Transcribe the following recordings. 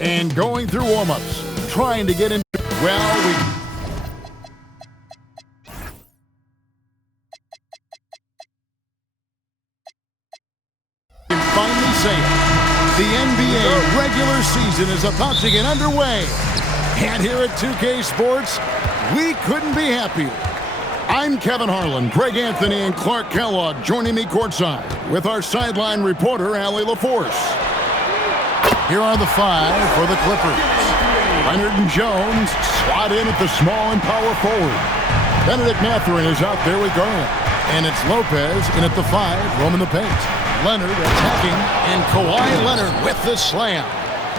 And going through warm-ups, trying to get in. Well, we can finally say it. The NBA regular season is about to get underway. And here at 2K Sports, we couldn't be happier. I'm Kevin Harlan, Greg Anthony, and Clark Kellogg joining me courtside with our sideline reporter, Allie LaForce. Here are the five for the Clippers. Leonard and Jones slot in at the small and power forward. Benedict Mathurin is out there with Garland. And it's Lopez in at the five, roaming the paint. Leonard attacking, and Kawhi Leonard with the slam.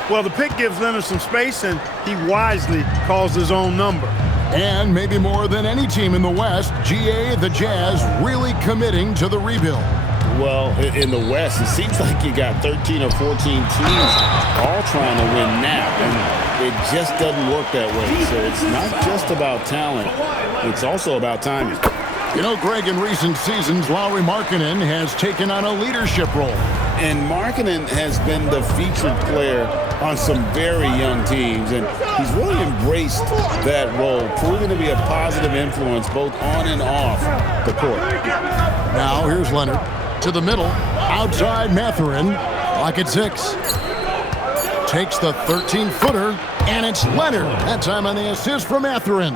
Well, the pick gives Leonard some space, and he wisely calls his own number. And maybe more than any team in the West, GA, the Jazz, really committing to the rebuild. Well, in the West, it seems like you got 13 or 14 teams all trying to win now, and it just doesn't work that way. So it's not just about talent, it's also about timing. You know, Greg, in recent seasons, Lauri Markkanen has taken on a leadership role. And Markkanen has been the featured player on some very young teams, and he's really embraced that role, proving to be a positive influence both on and off the court. Now here's Leonard to the middle, outside Mathurin, lock at 6. Takes the 13-footer, and it's Leonard. That time on the assist from Mathurin.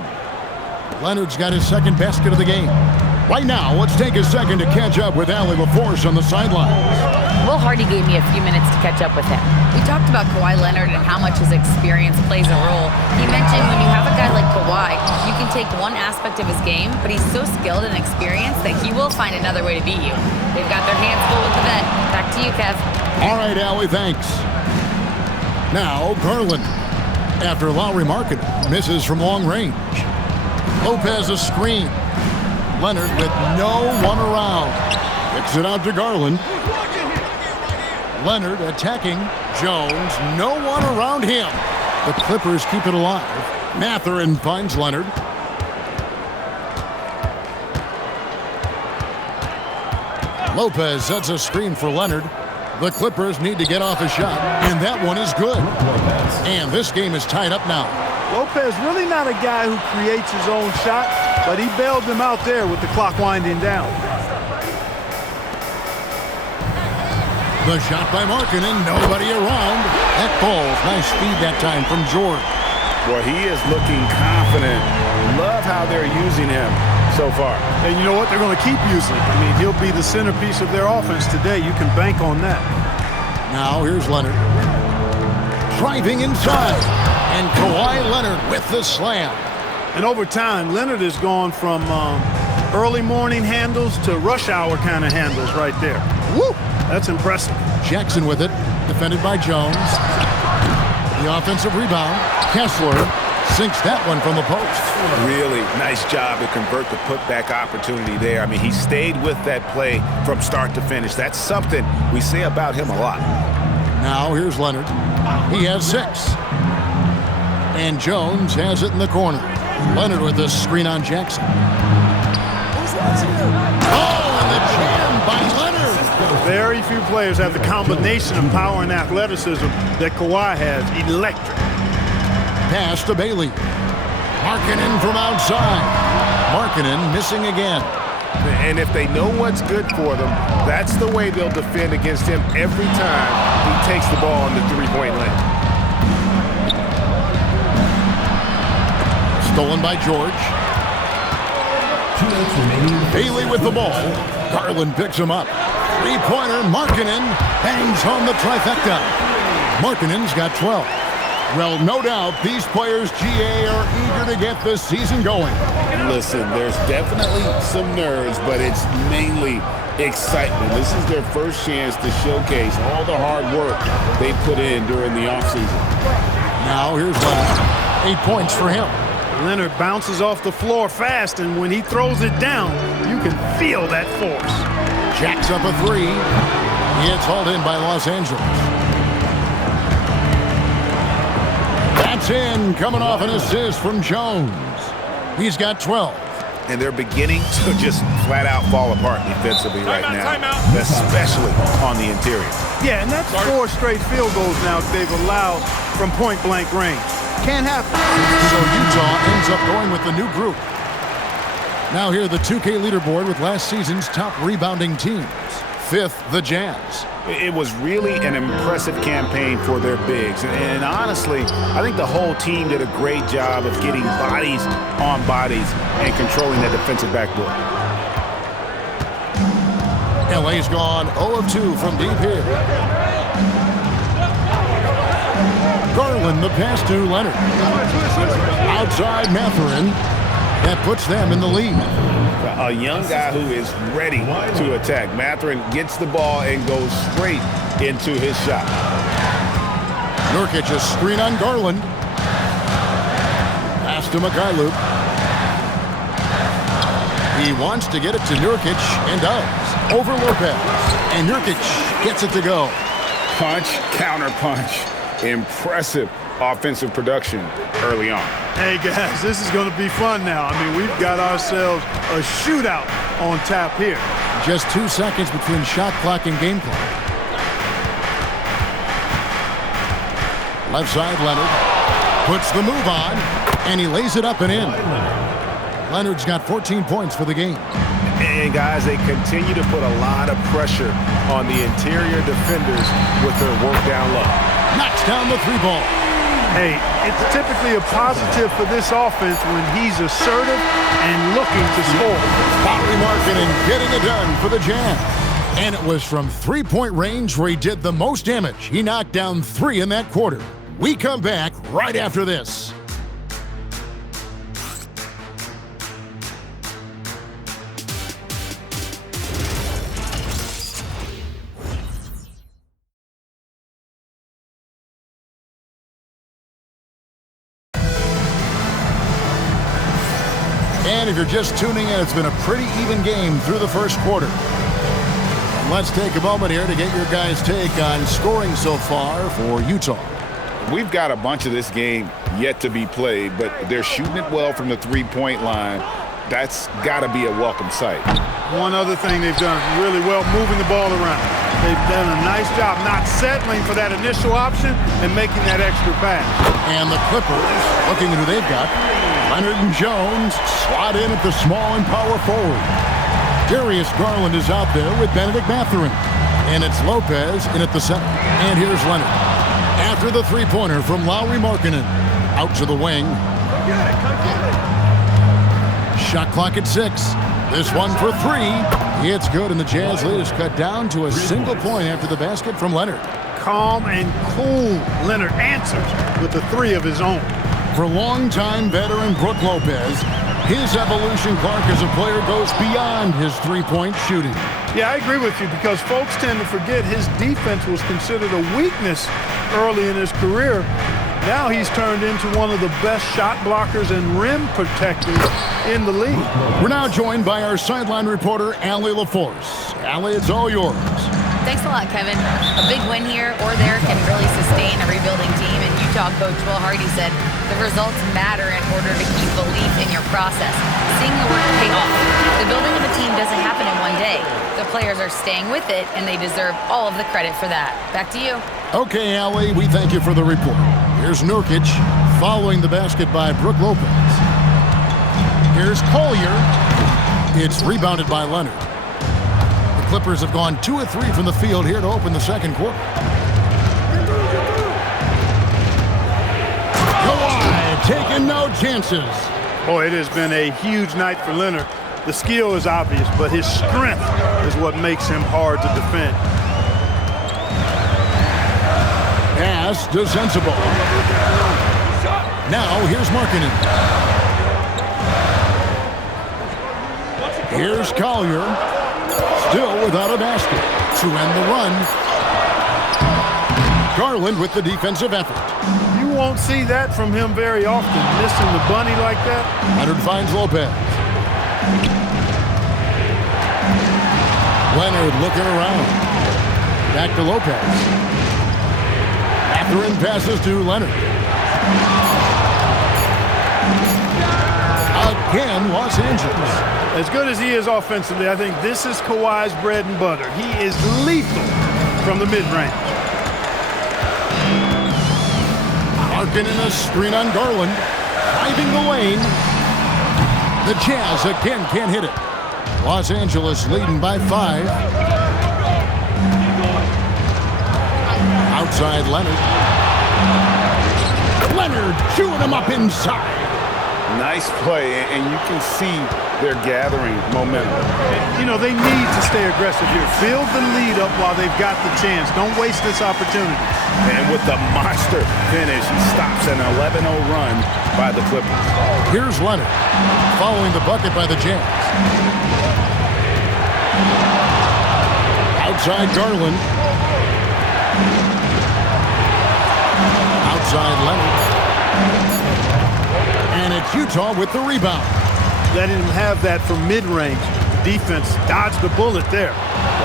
Leonard's got his second basket of the game. Right now, let's take a second to catch up with Allie LaForce on the sidelines. Will Hardy gave me a few minutes to catch up with him. We talked about Kawhi Leonard and how much his experience plays a role. He mentioned when you have a guy like Kawhi, you can take one aspect of his game, but he's so skilled and experienced that he will find another way to beat you. They've got their hands full with the vet. Back to you, Kev. All right, Allie, thanks. Now, Garland. After Lauri Markkanen misses from long range. Lopez a screen. Leonard with no one around. Kicks it out to Garland. Leonard attacking. Jones, no one around him. The Clippers keep it alive. Mathurin finds Leonard. Lopez sets a screen for Leonard. The Clippers need to get off a shot, and that one is good. And this game is tied up now. Lopez really not a guy who creates his own shot, but he bailed them out there with the clock winding down. The shot by Markkanen, nobody around. That falls. Nice speed that time from George. Well, he is looking confident. Love how they're using him so far. And you know what? They're going to keep using him. I mean, he'll be the centerpiece of their offense today. You can bank on that. Now here's Leonard. Driving inside. And Kawhi Leonard with the slam. And over time, Leonard has gone from early morning handles to rush hour kind of handles right there. Woo! That's impressive. Jackson with it. Defended by Jones. The offensive rebound. Kessler sinks that one from the post. Really nice job to convert the putback opportunity there. I mean, he stayed with that play from start to finish. That's something we say about him a lot. Now here's Leonard. He has 6. And Jones has it in the corner. Leonard with the screen on Jackson. Oh, and the jam by Leonard. Very few players have the combination of power and athleticism that Kawhi has. Electric. Pass to Bailey. Markkanen from outside. Markkanen missing again. And if they know what's good for them, that's the way they'll defend against him every time he takes the ball on the three-point line. Stolen by George. Bailey with the ball. Garland picks him up. Three-pointer, Markkanen bangs home the trifecta. Markkanen's got 12. Well, no doubt these players, GA, are eager to get this season going. Listen, there's definitely some nerves, but it's mainly excitement. This is their first chance to showcase all the hard work they put in during the offseason. Now here's Leonard. 8 points for him. Leonard bounces off the floor fast, and when he throws it down, you can feel that force. Jacks up a 3. He gets hauled in by Los Angeles. That's in, coming off an assist from Jones. He's got 12. and they're beginning to just flat out fall apart defensively right now, especially on the interior. Yeah, and that's 4 straight field goals now they've allowed from point-blank range. Can't happen. So Utah ends up going with the new group. Now here the 2K leaderboard with last season's top rebounding teams. 5th, the Jazz. It was really an impressive campaign for their bigs. And honestly, I think the whole team did a great job of getting bodies on bodies and controlling that defensive backboard. LA's gone 0 of 2 from deep here. Garland, the pass to Leonard. Outside Mathurin. That puts them in the lead. A young guy who is ready to attack. Mathurin gets the ball and goes straight into his shot. Nurkic a screen on Garland. Pass to Mikhailuk. He wants to get it to Nurkic and does. Over Lopez. And Nurkic gets it to go. Punch, counter punch. Impressive offensive production early on. Hey, guys, this is going to be fun now. I mean, we've got ourselves a shootout on tap here. Just 2 seconds between shot clock and game clock. Left side, Leonard puts the move on, and he lays it up and in. Leonard's got 14 points for the game. And, guys, they continue to put a lot of pressure on the interior defenders with their work down low. Knocks down the 3-ball. Hey, it's typically a positive for this offense when he's assertive and looking to score. Kawhi Leonard getting it done for the Jazz. And it was from 3-point range where he did the most damage. He knocked down 3 in that quarter. We come back right after this. And if you're just tuning in, it's been a pretty even game through the first quarter. Let's take a moment here to get your guys' take on scoring so far for Utah. We've got a bunch of this game yet to be played, but they're shooting it well from the 3-point line. That's got to be a welcome sight. One other thing they've done really well, moving the ball around. They've done a nice job not settling for that initial option and making that extra pass. And the Clippers, looking at who they've got, Leonard and Jones slot in at the small and power forward. Darius Garland is out there with Benedict Mathurin. And it's Lopez in at the center. And here's Leonard. After the 3-pointer from Lauri Markkanen. Out to the wing. Shot clock at 6. This one for 3. It's good, and the Jazz lead is cut down to a single point after the basket from Leonard. Calm and cool, Leonard answers with the 3 of his own. For longtime veteran Brook Lopez, his evolution, Clark, as a player goes beyond his 3-point shooting. Yeah, I agree with you because folks tend to forget his defense was considered a weakness early in his career. Now he's turned into one of the best shot blockers and rim protectors in the league. We're now joined by our sideline reporter, Allie LaForce. Allie, it's all yours. Thanks a lot, Kevin. A big win here or there can really sustain a rebuilding team, and Utah coach Will Hardy said the results matter in order to keep belief in your process. Seeing the work pay off. The building of a team doesn't happen in one day. The players are staying with it, and they deserve all of the credit for that. Back to you. Okay, Allie, we thank you for the report. Here's Nurkic following the basket by Brook Lopez. Here's Collier. It's rebounded by Leonard. The Clippers have gone 2 of 3 from the field here to open the second quarter. Kawhi taking no chances. Boy, it has been a huge night for Leonard. The skill is obvious, but his strength is what makes him hard to defend. Pass to Sensible. Now here's Markkanen. Here's Collier. Still without a basket. To end the run. Garland with the defensive effort. You won't see that from him very often, missing the bunny like that. Leonard finds Lopez. Leonard looking around. Back to Lopez. Mathurin passes to Leonard. Again, Los Angeles. As good as he is offensively, I think this is Kawhi's bread and butter. He is lethal from the mid-range. Larkin in a screen on Garland. Driving the lane. The Jazz again can't hit it. Los Angeles leading by 5. Outside Leonard. Leonard chewing him up inside. Nice play, and you can see they're gathering momentum. You know, they need to stay aggressive here. Build the lead up while they've got the chance. Don't waste this opportunity. And with the monster finish, he stops an 11-0 run by the Clippers. Here's Leonard, following the bucket by the Jazz. Outside Garland. Outside Leonard. And it's Utah with the rebound. Letting him have that from mid-range. Defense dodged the bullet there.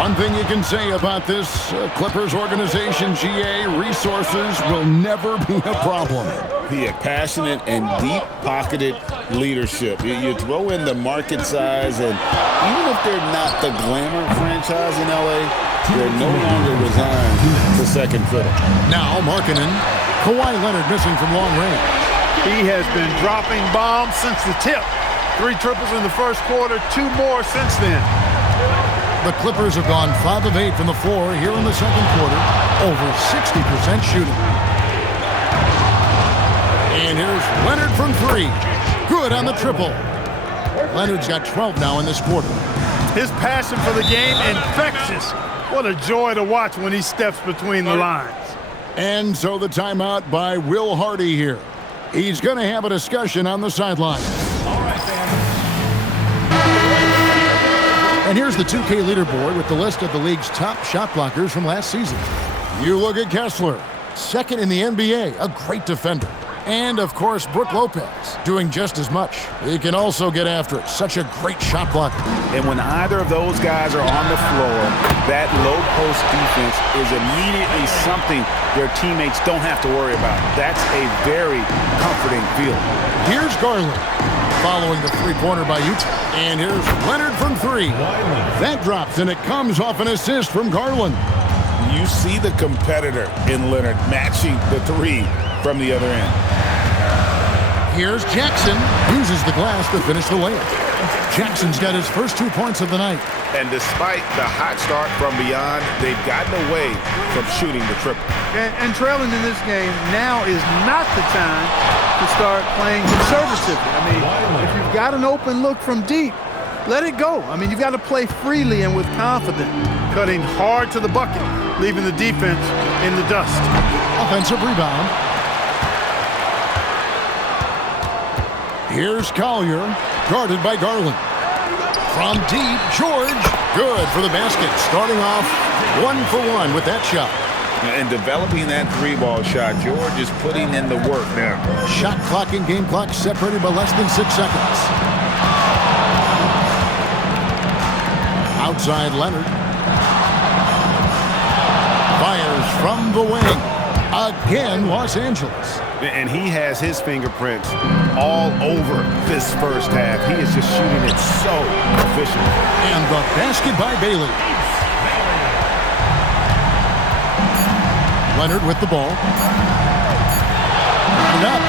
One thing you can say about this Clippers organization, GA, resources will never be a problem. He had passionate and deep-pocketed leadership. You throw in the market size, and even if they're not the glamour franchise in LA, they're no longer resigned to second fiddle. Now Markkanen. Kawhi Leonard missing from long range. He has been dropping bombs since the tip. 3 triples in the first quarter, 2 more since then. The Clippers have gone 5 of 8 from the floor here in the second quarter. Over 60% shooting. And here's Leonard from 3. Good on the triple. Leonard's got 12 now in this quarter. His passion for the game, infectious. What a joy to watch when he steps between the lines. And so the timeout by Will Hardy here. He's going to have a discussion on the sideline. And here's the 2K leaderboard with the list of the league's top shot blockers from last season. You look at Kessler, second in the NBA, a great defender. And, of course, Brook Lopez doing just as much. He can also get after it. Such a great shot blocker. And when either of those guys are on the floor, that low post defense is immediately something their teammates don't have to worry about. That's a very comforting feeling. Here's Garland, following the three-pointer by Utah. And here's Leonard from 3. That drops, and it comes off an assist from Garland. You see the competitor in Leonard matching the 3 from the other end. Here's Jackson, uses the glass to finish the layup. Jackson's got his first 2 points of the night. And despite the hot start from beyond, they've gotten away from shooting the triple. And trailing in this game, now is not the time to start playing conservatively. I mean, if you've got an open look from deep, let it go. I mean, you've got to play freely and with confidence, cutting hard to the bucket, leaving the defense in the dust. Offensive rebound. Here's Collier, guarded by Garland. From deep, George, good for the basket. Starting off 1 for 1 with that shot. And developing that 3-ball shot, George is putting in the work now. Shot clock and game clock separated by less than 6 seconds. Outside Leonard. Fires from the wing. Again, Los Angeles. And he has his fingerprints all over this first half. He is just shooting it so efficiently. And the basket by Bailey. Leonard with the ball. And up.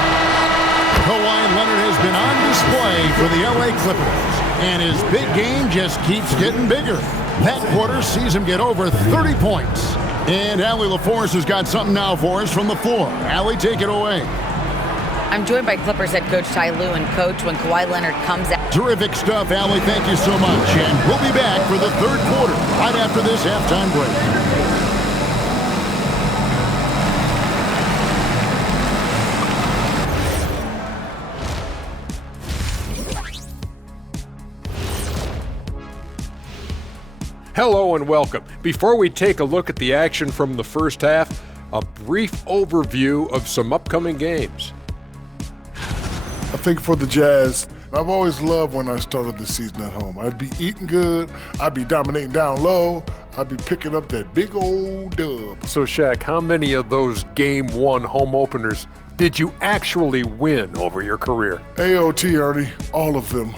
Kawhi Leonard has been on display for the LA Clippers. And his big game just keeps getting bigger. That quarter sees him get over 30 points. And Allie LaForce has got something now for us from the floor. Allie, take it away. I'm joined by Clippers head coach Ty Lue, and coach, when Kawhi Leonard comes out. Terrific stuff, Allie. Thank you so much. And we'll be back for the third quarter right after this halftime break. Hello and welcome. Before we take a look at the action from the first half, a brief overview of some upcoming games. I think for the Jazz, I've always loved when I started the season at home. I'd be eating good, I'd be dominating down low, I'd be picking up that big old dub. So Shaq, how many of those game one home openers did you actually win over your career? AOT, Ernie, all of them.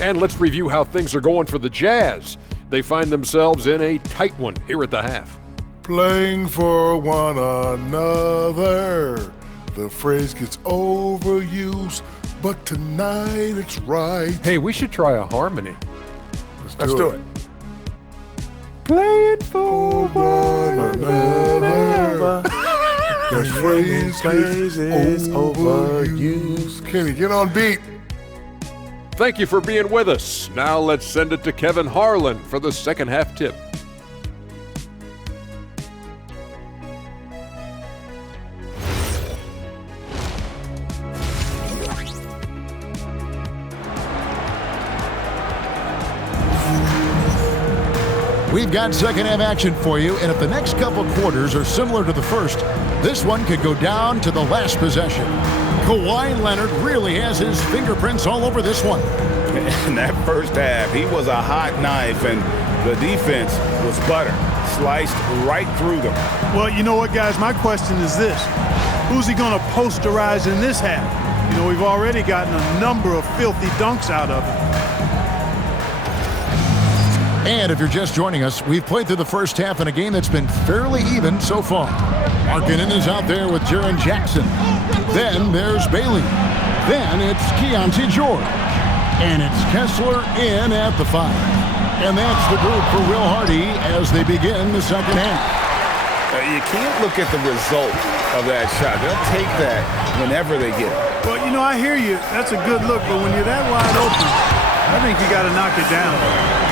And let's review how things are going for the Jazz. They find themselves in a tight one here at the half. Playing for one another. The phrase gets overused, but tonight it's right. Hey, we should try a harmony. Let's do it. Playing for one another. The phrase is overused. Kenny, get on beat. Thank you for being with us. Now let's send it to Kevin Harlan for the second half tip. We've got second half action for you, and if the next couple quarters are similar to the first, this one could go down to the last possession. Kawhi Leonard really has his fingerprints all over this one. In that first half, he was a hot knife, and the defense was butter, sliced right through them. Well, you know what, guys? My question is this. Who's he going to posterize in this half? You know, we've already gotten a number of filthy dunks out of him. And if you're just joining us, we've played through the first half in a game that's been fairly even so far. Markkanen is out there with Jaren Jackson. Then there's Bailey. Then it's Keontae George. And it's Kessler in at the 5. And that's the group for Will Hardy as they begin the second half. You can't look at the result of that shot. They'll take that whenever they get it. Well, you know, I hear you. That's a good look, but when you're that wide open, I think you got to knock it down.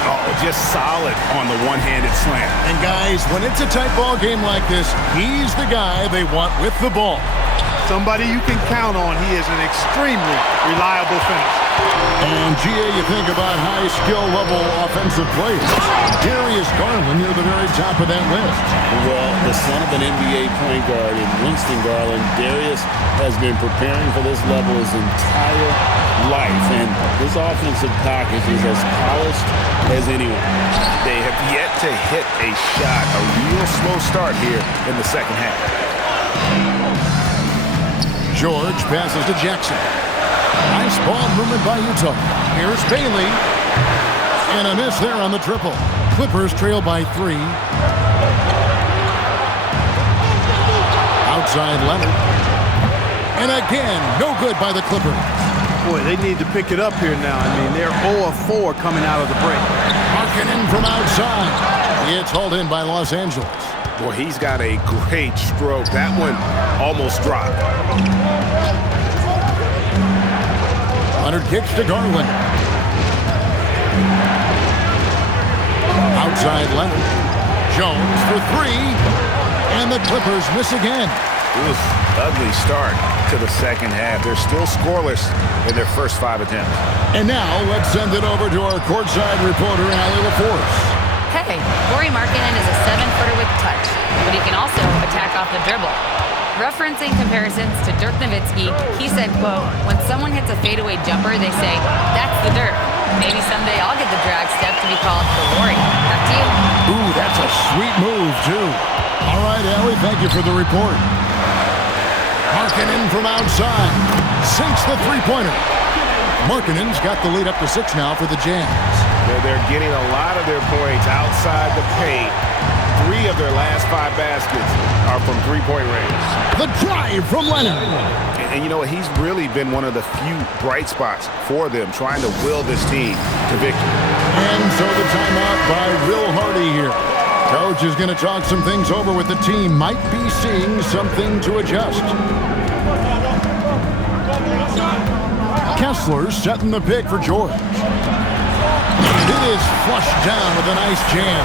Oh, just solid on the one-handed slam. And guys, when it's a tight ball game like this, he's the guy they want with the ball. Somebody you can count on. He is an extremely reliable finish. And GA, you think about high skill level offensive players. Darius Garland near the very top of that list. Well, the son of an NBA point guard in Winston Garland, Darius has been preparing for this level his entire life, and his offensive package is as polished as anyone. They have yet to hit a shot. A real slow start here in the second half. George passes to Jackson. Nice ball movement by Utah. Here's Bailey. And a miss there on the triple. Clippers trail by 3. Outside Leonard. And again, no good by the Clippers. Boy, they need to pick it up here now. I mean, they're 0 of 4 coming out of the break. Markkanen from outside. It's hauled in by Los Angeles. Boy, he's got a great stroke. That one almost dropped. Leonard kicks to Garland. Outside Leonard. Jones for 3. And the Clippers miss again. It was an ugly start to the second half. They're still scoreless in their first 5 attempts. And now let's send it over to our courtside reporter, Allie LaForce. Hey, Lauri Markkanen is a 7-footer with touch, but he can also attack off the dribble. Referencing comparisons to Dirk Nowitzki, he said, quote, when someone hits a fadeaway jumper, they say, that's the Dirk. Maybe someday I'll get the drag step to be called the Lauri. Back to you. Ooh, that's a sweet move, too. All right, Allie, thank you for the report. Markkanen from outside. Sinks the three-pointer. Markkanen's got the lead up to 6 now for the Jazz. They're getting a lot of their points outside the paint. 3 of their last 5 baskets are from three-point range. The drive from Leonard. And you know what? He's really been one of the few bright spots for them, trying to will this team to victory. And so the timeout by Will Hardy here. Coach is going to talk some things over with the team. Might be seeing something to adjust. Kessler setting the pick for George. And it is flushed down with a nice jam.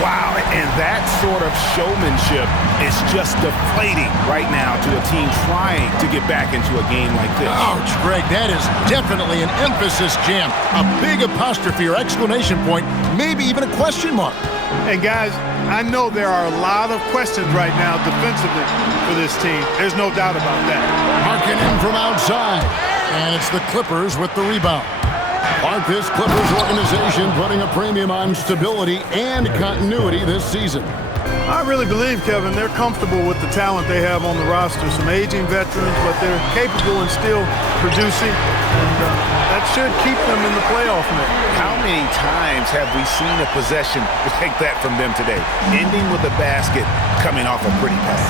Wow, and that sort of showmanship is just deflating right now to a team trying to get back into a game like this. Ouch, Greg, that is definitely an emphasis jam. A big apostrophe or exclamation point, maybe even a question mark. And guys, I know there are a lot of questions right now defensively for this team. There's no doubt about that. Markkanen from outside. And it's the Clippers with the rebound. Aren't this Clippers organization putting a premium on stability and continuity this season? I really believe, Kevin, they're comfortable with the talent they have on the roster. Some aging veterans, but they're capable and still producing. And that should keep them in the playoff mix. How many times have we seen a possession like that from them today? Ending with a basket, coming off a pretty pass.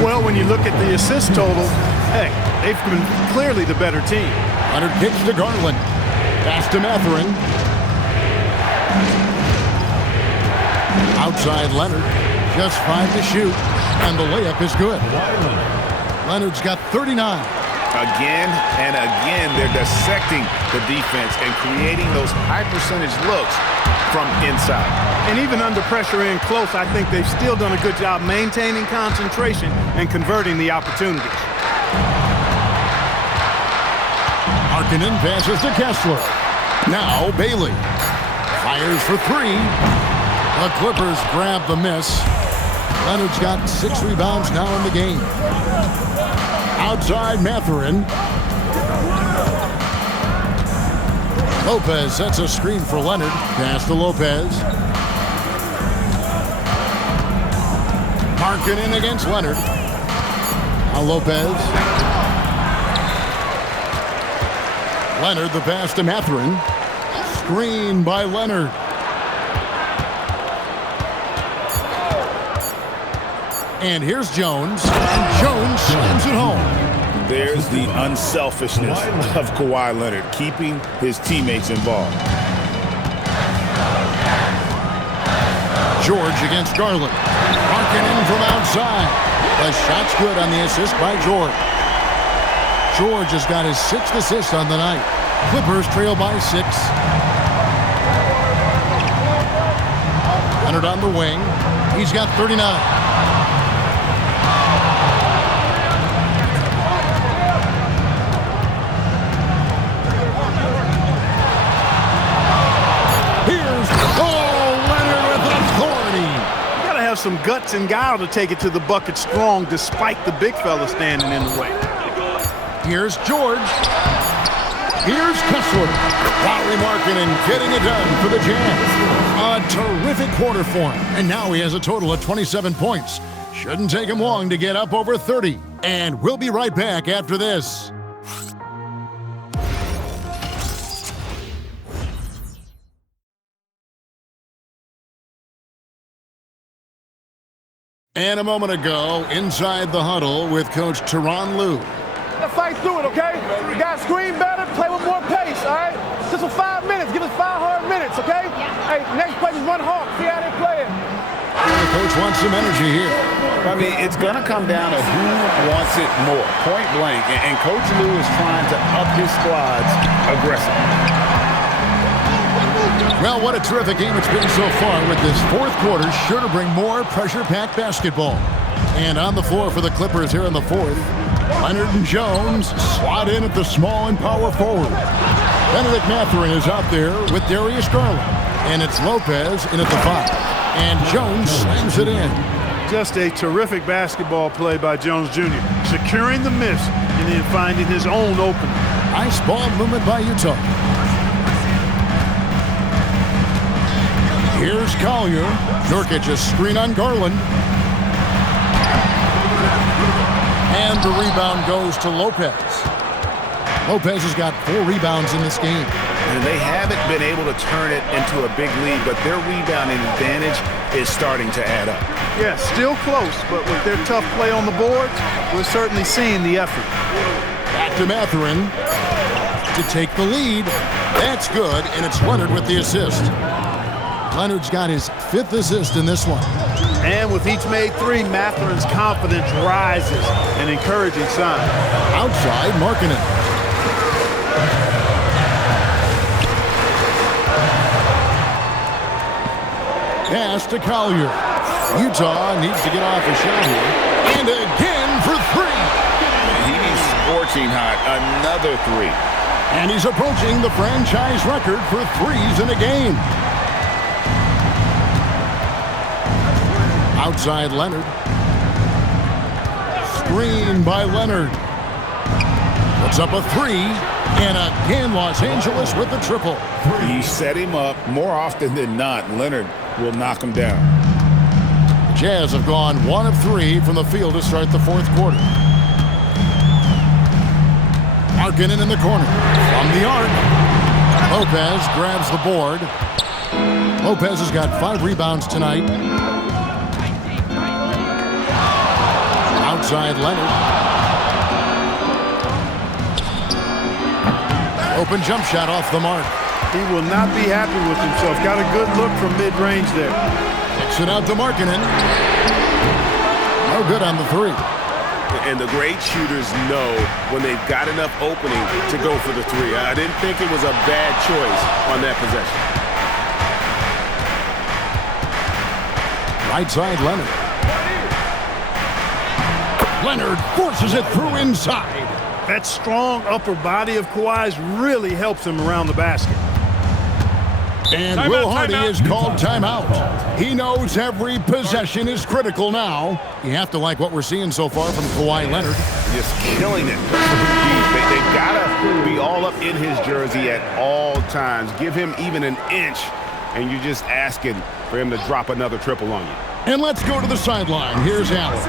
Well, when you look at the assist total, hey, they've been clearly the better team. Leonard kicks to Garland. Pass to Mathurin. Outside Leonard. Just 5 to shoot. And the layup is good. Leonard's got 39. Again and again, they're dissecting the defense and creating those high percentage looks from inside. And even under pressure in close, I think they've still done a good job maintaining concentration and converting the opportunities. Markkanen passes to Kessler. Now Bailey. Fires for 3. The Clippers grab the miss. Leonard's got 6 rebounds now in the game. Outside Mathurin. Lopez sets a screen for Leonard. Pass to Lopez. Markkanen against Leonard. Now Lopez. Leonard, the pass to Mathurin. Screen by Leonard. And here's Jones. And Jones slams it home. There's the unselfishness of Kawhi Leonard, keeping his teammates involved. George against Garland. Markkanen from outside. The shot's good on the assist by George. George has got his 6th assist on the night. Clippers trail by 6. Leonard on the wing. He's got 39. Some guts and guile to take it to the bucket strong despite the big fella standing in the way. Here's George. Here's Kessler. Lauri Markkanen getting it done for the Jazz. A terrific quarter for him. And now he has a total of 27 points. Shouldn't take him long to get up over 30. And we'll be right back after this. And a moment ago, inside the huddle with Coach Tyronn Lue. Fight through it, okay? You guys scream better, play with more pace, all right? Just for 5 minutes. Give us 5 hard minutes, okay? Hey, next play, just run hard. See how they're playing. The coach wants some energy here. I mean, it's going to come down to who wants it more, point blank. And Coach Lue is trying to up his squads aggressively. Well, what a terrific game it's been so far with this 4th quarter. Sure to bring more pressure-packed basketball. And on the floor for the Clippers here in the 4th, Leonard and Jones slot in at the small and power forward. Benedict Mathurin is out there with Darius Garland. And it's Lopez in at the 5. And Jones slams it in. Just a terrific basketball play by Jones Jr. Securing the miss and then finding his own opening. Nice ball movement by Utah. Here's Collier. Nurkic a screen on Garland. And the rebound goes to Lopez. Lopez has got 4 rebounds in this game. And they haven't been able to turn it into a big lead, but their rebounding advantage is starting to add up. Yeah, still close, but with their tough play on the boards, we're certainly seeing the effort. Back to Mathurin to take the lead. That's good, and it's Leonard with the assist. Leonard's got his 5th assist in this one. And with each made 3, Mathurin's confidence rises, an encouraging sign. Outside, Markkanen. Pass to Collier. Utah needs to get off a shot here. And again for 3. He's scorching hot. Another 3. And he's approaching the franchise record for 3s in a game. Outside Leonard. Screen by Leonard. Puts up a 3. And again, Los Angeles with the triple. You set him up more often than not. Leonard will knock him down. Jazz have gone 1 of 3 from the field to start the fourth quarter. Markkanen in the corner. From the arc. Lopez grabs the board. Lopez has got 5 rebounds tonight. Outside Leonard. Open jump shot off the mark. He will not be happy with himself. Got a good look from mid-range there. Kicks it out to Markkanen. No good on the 3. And the great shooters know when they've got enough opening to go for the 3. I didn't think it was a bad choice on that possession. Right side, Leonard. Leonard forces it through inside. That strong upper body of Kawhi's really helps him around the basket. And Will Hardy is called timeout. He knows every possession is critical now. You have to like what we're seeing so far from Kawhi Leonard. Just killing it. They've got to be all up in his jersey at all times. Give him even an inch, and you're just asking for him to drop another triple on you. And let's go to the sideline. Here's Allen.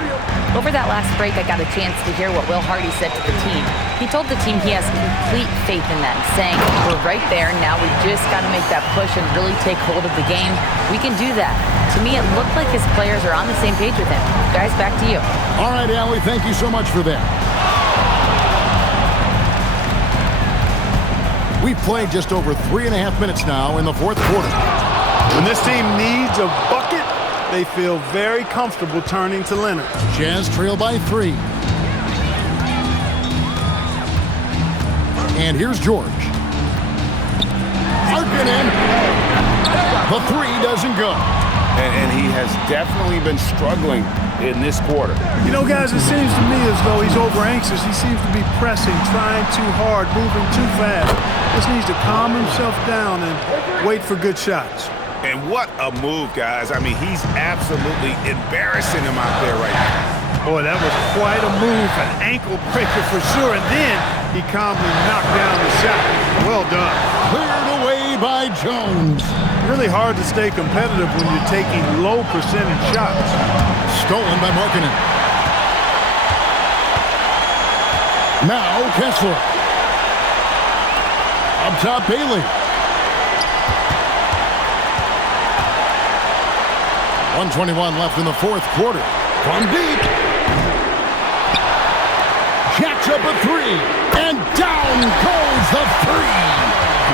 Over that last break, I got a chance to hear what Will Hardy said to the team. He told the team he has complete faith in them, saying, we're right there, now we just got to make that push and really take hold of the game. We can do that. To me, it looked like his players are on the same page with him. Guys, back to you. All right, Allie, thank you so much for that. We've played just over 3.5 minutes now in the fourth quarter. When this team needs a bucket, they feel very comfortable turning to Leonard. Jazz trail by 3. And here's George. Markkanen. The 3 doesn't go. And he has definitely been struggling in this quarter. You know, guys, it seems to me as though he's over-anxious. He seems to be pressing, trying too hard, moving too fast. Just needs to calm himself down and wait for good shots. And what a move, guys. I mean, he's absolutely embarrassing him out there right now. Boy, that was quite a move, an ankle breaker for sure. And then he calmly knocked down the shot. Well done. Cleared away by Jones. Really hard to stay competitive when you're taking low percentage shots. Stolen by Markkanen. Now Kessler. Up top, Bailey. 1:21 left in the fourth quarter. From deep. Jacks up a 3. And down goes the 3.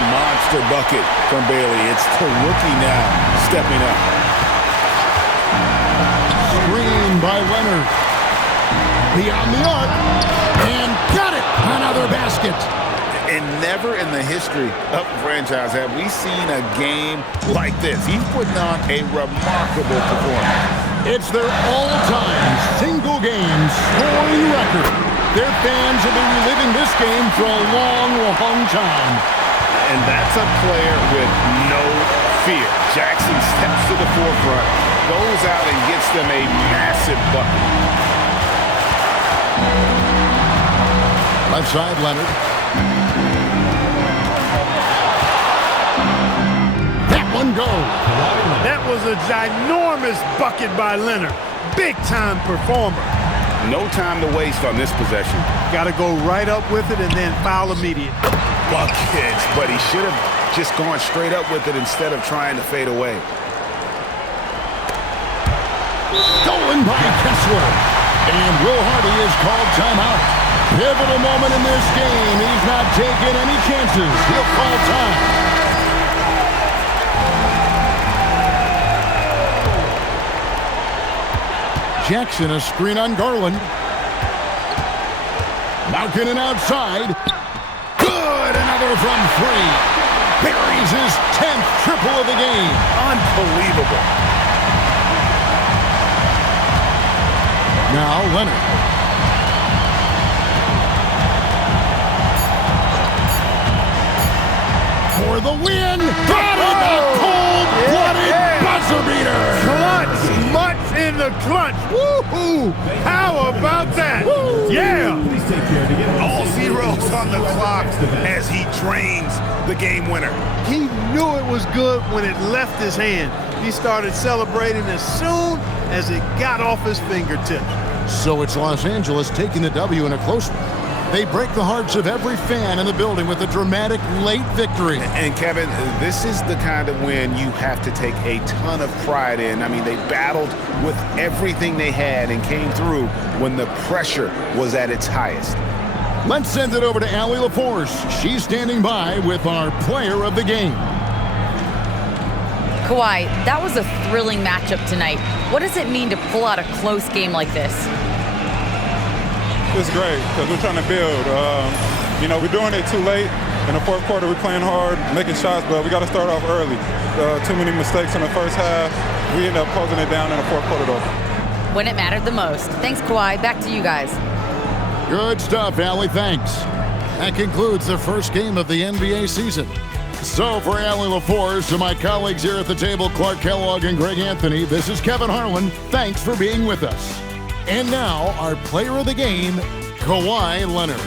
Monster bucket from Bailey. It's the rookie now stepping up. Screen by Leonard. Beyond the arc. And got it. Another basket. And never in the history of the franchise have we seen a game like this. He's putting on a remarkable performance. It's their all-time single-game scoring record. Their fans will be reliving this game for a long, long time. And that's a player with no fear. Jackson steps to the forefront, goes out and gets them a massive bucket. Left side, Leonard. That one goes. That was a ginormous bucket by Leonard. Big-time performer. No time to waste on this possession. Got to go right up with it and then foul immediate. Buckets, but he should have just gone straight up with it instead of trying to fade away. Stolen by Kessler. And Will Hardy is called timeout. Pivotal moment in this game. He's not taking any chances. He'll call time. Jackson, a screen on Garland. Markkanen outside. Good, another from 3. Buries his 10th triple of the game. Unbelievable. Now Leonard. For the win. Got it! A cold-blooded buzzer beater. Clutch, much in the clutch. Woo-hoo! How about that? Woo. Yeah! All zeros on the clock as he drains the game winner. He knew it was good when it left his hand. He started celebrating as soon as it got off his fingertips. So it's Los Angeles taking the W in a close one. They break the hearts of every fan in the building with a dramatic late victory. And Kevin, this is the kind of win you have to take a ton of pride in. I mean, they battled with everything they had and came through when the pressure was at its highest. Let's send it over to Allie LaForce. She's standing by with our player of the game. Kawhi, that was a thrilling matchup tonight. What does it mean to pull out a close game like this? It's great because we're trying to build. We're doing it too late. In the fourth quarter, we're playing hard, making shots, but we got to start off early. Too many mistakes in the first half. We end up closing it down in the fourth quarter, though. When it mattered the most. Thanks, Kawhi. Back to you guys. Good stuff, Allie. Thanks. That concludes the first game of the NBA season. So for Allie LaForce, to my colleagues here at the table, Clark Kellogg and Greg Anthony, this is Kevin Harlan. Thanks for being with us. And now, our player of the game, Kawhi Leonard.